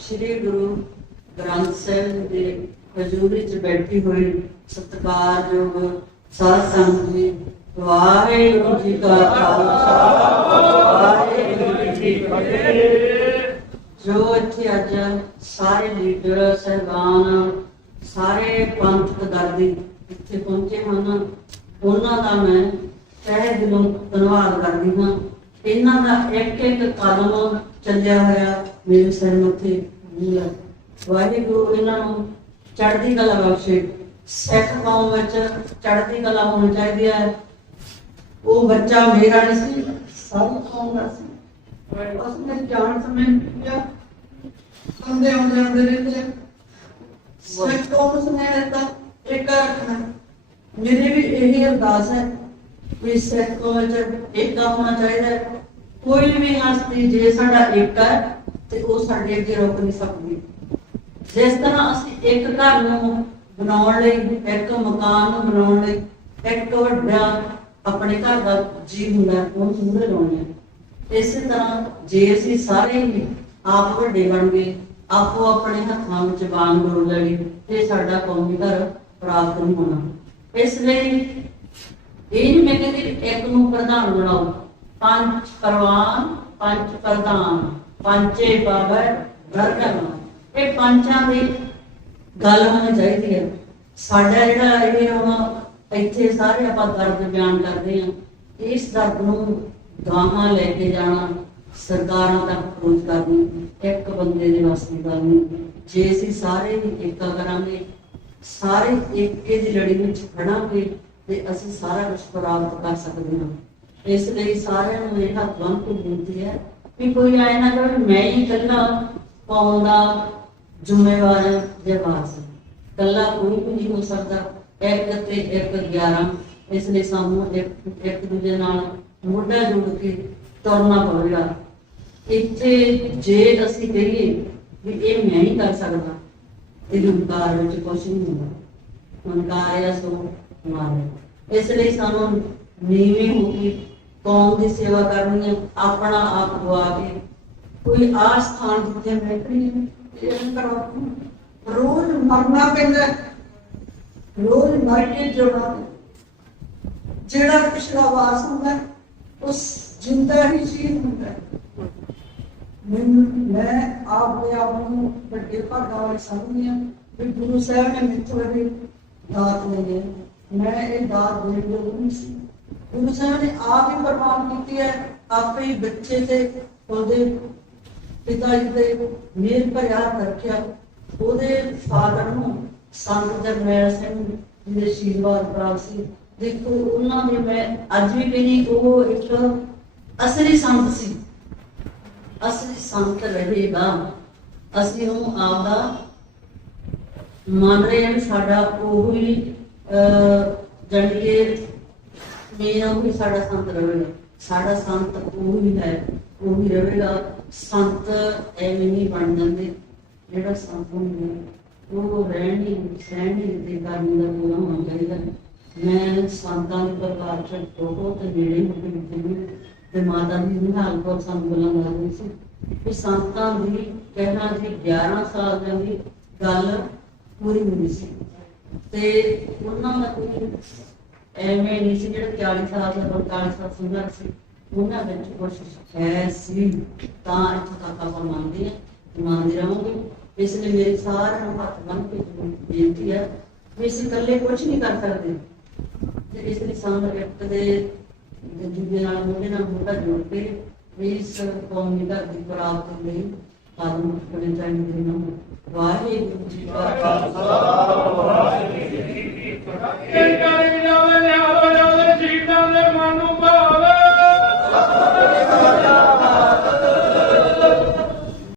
ਸ੍ਰੀ ਗੁਰੂ ਗ੍ਰੰਥ ਸਾਹਿਬ ਦੇ ਹਜ਼ੂਰ ਵਿੱਚ ਬੈਠੀ ਹੋਈ ਸਤਿਕਾਰਯੋਗ ਸਾਧ ਸੰਗਤ ਜੀ, ਵਾਹਿਗੁਰੂ ਜੀ ਕਾ ਖਾਲਸਾ। ਵਾਹਿਗੁਰੂ ਜੀ ਕੀ ਫਤਿਹ। ਜੋ ਇੱਥੇ ਅੱਜ ਸਾਰੇ ਲੀਡਰ, ਸਹਿਬਾਨ, ਸਾਰੇ ਪੰਥਕ ਦਰਦੀ ਇੱਥੇ ਪਹੁੰਚੇ ਹਨ, ਉਹਨਾਂ ਦਾ ਮੈਂ ਤਹਿ ਦਿਲੋਂ ਧੰਨਵਾਦ ਕਰਦੀ ਹਾਂ। ਇਹਨਾਂ ਦਾ ਇੱਕ ਇੱਕ ਕਦਮ ਚੱਲਿਆ ਹੋਇਆ ਮੇਰੇ ਸਿਰ ਮੱਥੇ ਮਿਲਿਆ ਵਾਹਿਗੁਰੂ ਇਹਨਾਂ ਨੂੰ ਚੜ੍ਹਦੀ ਕਲਾ ਬਖਸ਼ੇ। ਸਿੱਖ ਕੌਮ ਵਿੱਚ ਚੜ੍ਹਦੀ ਕਲਾ ਹੋਣੀ ਚਾਹੀਦੀ ਹੈ। ਉਹ ਬੱਚਾ ਮੇਰਾ ਨਹੀਂ ਸੀ ਸਾਰੀ ਕੌਮ ਦਾ ਸੀ। ਬਸ ਮੇਰੀ ਜਾਨ ਸਮੇਂ ਜਾਂ ਅੰਦੇ ਆਉਂਦੇ ਆਉਂਦੇ ਰਹਿੰਦੇ ਸਿੱਖ ਕੌਮ ਸੁਣਿਆ ਤਾਂ ਇੱਕ ਮੇਰੀ ਵੀ ਇਹੀ ਅਰਦਾਸ ਹੈ। ਵੀ ਸਿੱਖ ਕੌਮ ਹੋਣਾ ਚਾਹੀਦਾ ਹੈ। ਕੋਈ ਵੀ ਹਸਤੀ ਜੇ ਸਾਡਾ ਏਕਾ ਤੇ ਉਹ ਸਾਡੇ ਅੱਗੇ ਰੁਕ ਨਹੀਂ ਸਕਦੀ। ਜਿਸ ਤਰ੍ਹਾਂ ਅਸੀਂ ਇੱਕ ਘਰ ਨੂੰ ਬਣਾਉਣ ਲਈ, ਇੱਕ ਮਕਾਨ ਨੂੰ ਬਣਾਉਣ ਲਈ, ਇੱਕ ਵੱਡਾ ਆਪਣੇ ਘਰ ਦਾ ਜੀ ਹੁੰਦਾ ਉਹ ਸੁੰਦਰ ਲਾਉਣੇ ਇਸੇ ਤਰ੍ਹਾਂ ਜੇ ਅਸੀਂ ਸਾਰੇ ਹੀ ਆਪ ਵੱਡੇ ਬਣ ਗਏ, ਆਪੋ ਆਪਣੇ ਹੱਥਾਂ ਵਿੱਚ ਬਾਣ ਗੋਲ ਲੜੀ ਤੇ ਸਾਡਾ ਕੌਮੀ ਘਰ ਪ੍ਰਾਪਤ ਹੋਣਾ। ਇਸ ਲਈ ਇਹ ਨਹੀਂ ਮੈਂ ਕਹਿੰਦੀ ਇੱਕ ਨੂੰ ਪ੍ਰਧਾਨ ਬਣਾਓ। ਪੰਜ ਪਰਵਾਨ, ਪੰਜ ਪ੍ਰਧਾਨ ਪੰਚੇ ਬਾਬਾ ਵਰਗਨ ਇਹ ਪੰਚਾਂ ਦੀ ਗੱਲ ਹੋਣੀ ਚਾਹੀਦੀ ਹੈ। ਸਾਡਾ ਜਿਹੜਾ ਇਹ ਹੁਣ ਇੱਥੇ ਸਾਰੇ ਆਪਾਂ ਦਰਦ ਬਿਆਨ ਕਰਦੇ ਹਾਂ, ਇਸ ਦਰਦ ਨੂੰ ਗਾਹਾਂ ਲੈ ਕੇ ਜਾਣਾ ਸਰਕਾਰਾਂ ਤੱਕ ਪਹੁੰਚ ਕਰਨੀ ਇੱਕ ਬੰਦੇ ਦੇ ਵਾਸਤੇ ਦੀ ਗੱਲ ਨਹੀਂ। ਜੇ ਅਸੀਂ ਸਾਰੇ ਏਕਾ ਕਰਾਂਗੇ, ਸਾਰੇ ਏਕੇ ਦੀ ਲੜੀ ਵਿੱਚ ਖੜਾਂਗੇ ਤੇ ਅਸੀਂ ਸਾਰਾ ਕੁਝ ਪ੍ਰਾਪਤ ਕਰ ਸਕਦੇ ਹਾਂ। ਇਸ ਲਈ ਸਾਰਿਆਂ ਨੂੰ ਮੇਰੇ ਹੱਥ ਬੰਨ੍ਹ ਕੇ ਬੇਨਤੀ ਹੈ ਵੀ ਕੋਈ ਆਏ ਨਾ ਕਹੇ ਮੈਂ ਹੀ ਇਕੱਲਾ ਕੌਮ ਦਾ ਜ਼ਿੰਮੇਵਾਰ ਹਾਂ ਇਕੱਲਾ ਕੋਈ ਵੀ ਨਹੀਂ ਹੋ ਸਕਦਾ। ਇੱਕ ਤੇ ਇੱਕ 11 ਇਸ ਲਈ ਸਾਨੂੰ ਇੱਕ ਇੱਕ ਦੂਜੇ ਨਾਲ ਮੋਢਾ ਜੋੜ ਕੇ ਤੁਰਨਾ ਪਵੇਗਾ। ਇੱਥੇ ਜੇ ਅਸੀਂ ਕਹੀਏ ਵੀ ਇਹ ਮੈਂ ਹੀ ਕਰ ਸਕਦਾ ਇਹ ਹੰਕਾਰ ਵਿੱਚ ਕੁਝ ਨਹੀਂ ਹੁੰਦਾ। ਹੰਕਾਰ ਆ ਸੋ ਮਾਰੇ ਇਸ ਲਈ ਸਾਨੂੰ ਨੀਵੇਂ ਹੋ ਕੇ ਕੌਮ ਦੀ ਸੇਵਾ ਕਰਨੀ ਹੈ ਆਪਣਾ ਆਪ ਗਵਾ ਕੇ ਕੋਈ ਆ ਸਥਾਨ ਜਿੱਥੇ ਮੈਂ ਕਰੀ ਇਹ ਕਰੋ ਰੋਜ਼ ਮਰਨਾ ਪੈਂਦਾ ਹੈ। ਰੋਜ਼ ਮਰ ਕੇ ਜੁੜਨਾ ਜਿਹੜਾ ਪਿਛਲਾ ਵਾਸ ਹੁੰਦਾ ਹੈ, ਉਸ ਜਿੰਦਾ ਹੀ ਚੀਜ਼ ਹੁੰਦਾ ਹੈ। ਮੈਨੂੰ ਮੈਂ ਆਪ ਦੇ ਆਪ ਨੂੰ ਵੱਡੇ ਭਾਗਾਂ ਵਾਲੀ ਸਮਝਦੀ ਹਾਂ ਵੀ ਗੁਰੂ ਸਾਹਿਬ ਨੇ ਮੈਨੂੰ ਇਹ ਦਾਤ ਲਈ ਹੈ। ਮੈਂ ਇਹ ਦਾਤ ਦੇ ਨਹੀਂ ਸੀ। ਗੁਰੂ ਸਾਹਿਬ ਨੇ ਆਪ ਹੀ ਪ੍ਰਮਾਣ ਕੀਤੀ ਹੈ, ਆਪੇ ਹੀ ਬੱਚੇ ਤੇ, ਉਹਦੇ ਪਿਤਾ ਜੀ ਦੇ ਮੇਰ ਭਰਿਆ ਰੱਖਿਆ। ਉਹਦੇ ਫਾਦਰ ਨੂੰ ਸੰਤ ਜਰਨੈਲ ਸਿੰਘ ਜੀ ਦੇ ਆਸ਼ੀਰਵਾਦ ਪ੍ਰਾਪਤ ਸੀ। ਦੇਖੋ, ਉਹਨਾਂ ਦੇ ਮੈਂ ਅੱਜ ਵੀ ਕਹਿੰਦੀ, ਉਹ ਇੱਕ ਅਸਲੀ ਸੰਤ ਸੀ। ਅਸਲੀ ਸੰਤ ਰਹੇਗਾ। ਅਸੀਂ ਉਹ ਆਪਦਾ ਮੰਨ ਰਹੇ ਹਾਂ ਸਾਡਾ ਉਹ ਹੀ ਜਾਣੀ ਕਿ ਮੇਰਾ ਉਹ ਸਾਡਾ ਸੰਤ ਰਹੇਗਾ ਸਾਡਾ ਸੰਤ ਉਹ ਹੀ ਹੈ, ਉਹ ਹੀ ਰਹੇਗਾ ਸੰਤ ਐਵੇਂ ਨਹੀਂ ਬਣ ਜਾਂਦੇ। ਜਿਹੜਾ ਸੰਤ ਹੁੰਦਾ ਉਹ ਰਹਿਣ ਦੀ ਸਹਿਣ ਦੀ ਤੇ ਕਰਨੀ ਦਾ ਪੂਰਾ ਹੋਣਾ ਚਾਹੀਦਾ ਮੈਂ ਸੰਤਾਂ ਦੇ ਪਰਿਵਾਰ ਚ ਬਹੁਤ ਨੇੜੇ ਹੋ ਕੇ ਵਿਚਰੀ ਤੇ ਮਾਤਾ ਦੀ ਨਿਹਾਲ ਬਹੁਤ ਸਾਨੂੰ ਬੋਲਣ ਲੱਗੀ ਸੀ ਕਿ ਸੰਤਾਂ ਦੀ ਕਹਿਣਾ ਜੀ 11 ਸਾਲ ਦੀ ਗੱਲ ਪੂਰੀ ਹੋਈ ਸੀ। ਤੇ ਉਹਨਾਂ ਦਾ ਕੋਈ ਐਵੇਂ ਨਹੀਂ ਸੀ ਜਿਹੜਾ 40 ਸਾਲ ਦਾ 45 ਸਾਲ ਸੁਣਦਾ ਸੀ। ਉਹਨਾਂ ਵਿੱਚ ਕੁਝ ਹੈ ਸੀ। ਤਾਂ ਇੱਥੋਂ ਤੱਕ ਆਪਾਂ ਮੰਨਦੇ ਹਾਂ ਮੰਨਦੇ ਰਹਾਂਗੇ। ਇਸ ਲਈ ਮੇਰੇ ਸਾਰਿਆਂ ਨੂੰ ਹੱਥ ਬੰਨ੍ਹ ਕੇ ਬੇਨਤੀ ਹੈ ਵੀ ਅਸੀਂ ਇਕੱਲੇ ਕੁਝ ਨਹੀਂ ਕਰ ਸਕਦੇ। ਤੇ ਇਸ ਲਈ ਸਾਨੂੰ ਇੱਕ ਦੇ ਦੂਜੇ ਨਾਲ ਮੋਢੇ ਨਾਲ ਮੋਢਾ ਜੋੜ ਕੇ ਵੀ ਇਸ ਕੌਮੀ ਦਾ ਦੀ ਪ੍ਰਾਪਤ ਲਈ ਕਦਮ ਚੁੱਕਣੇ ਚਾਹੀਦੇ ਹਨ ਵਾਹਿਗੁਰੂ ਜੀ ਕਾ ਖਾਲਸਾ। ਇਹ ਗਾਣੇ ਵੀ ਲਾਓ